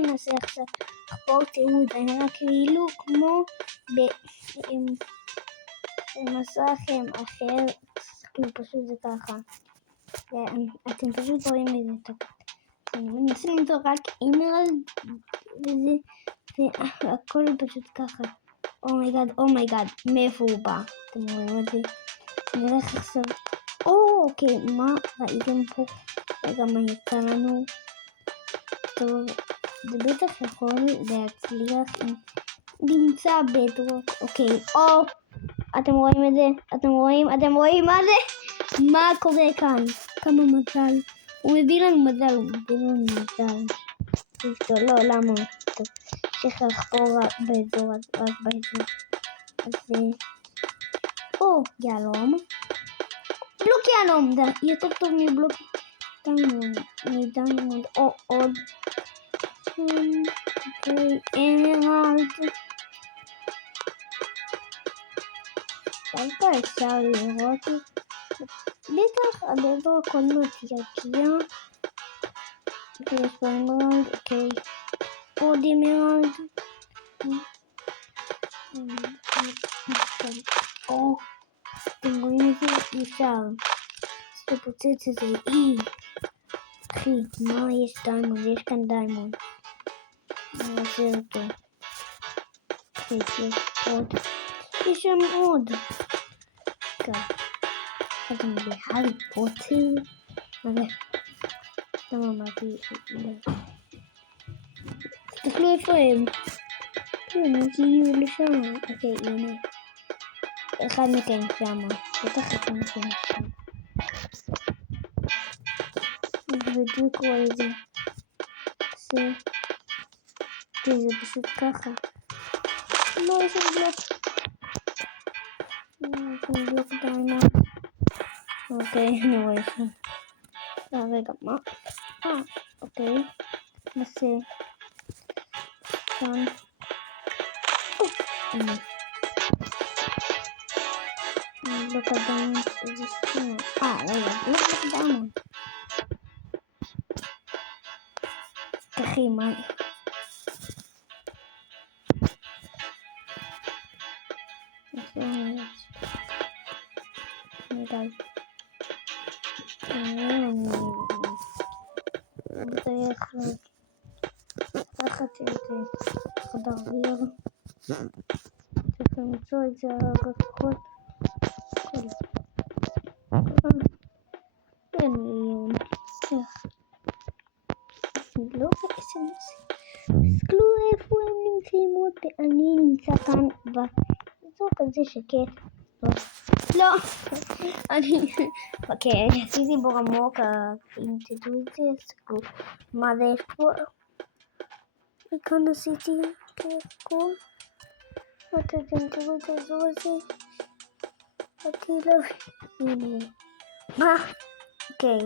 ננסה עכשיו לחפור, תראו את זה נראה כאילו כמו במסך אחר, כאילו פשוט זה ככה, אתם פשוט רואים את זה, אני מנסה למצוא רק אימרלד וזה, והכל פשוט ככה, אומייגאד, מאיפה הוא בא, אתם רואים את זה, נלך עכשיו, אוקיי, מה ראיתם פה, רגע מה יצא לנו, טוב, זה בטח יכול להצליח אם נמצא בדרוק, אוקיי, אתם רואים את זה? אתם רואים מה זה? מה קורה כאן? כמה מזל. הוא מביא לנו מזל. לא, למה? טוב, צריך לחפור באזור, רק באזור. אז יהלום. בלוק יהלום, זה יותר טוב מבלוק דיימונד. עוד. אוקיי, אמרלד. דווקא אפשר לראות בטח הדבר הכל מתייקיע יש פה אמרלד, אוקיי, עוד אמרלד אתם רואים את זה? אפשר לפוצץ את זה, אחי, מה יש דיימונד? יש כאן דיימונד אני רוצה אותו אחי, יש שם עוד אתם בהארי פוטר? מה זה? סתם אמרתי תסתכלו איפה הם הם הגיעו לשם אוקיי הנה אחד מכם שם בטח אחד מכם שם בדיוק רואה את זה זה פשוט ככה לא יש בלוק דיימונד אוקיי אני רואה שם רגע מה? אוקיי נעשה כאן הנה בלוק דיימונד זה שם רגע בלוק דיימונד אחי מה די צריך לקחת את חדר אוויר צריך למצוא את זה לפחות לא בעצם תסתכלו איפה הם נמצאים עוד אני נמצא כאן באזור כזה שקט לא אני אוקיי עשיתי בו עמוק אם תדעו את זה תסתכלו מה זה יש פה כאן עשיתי הכל אתם תראו את האזור הזה הנה מה אוקיי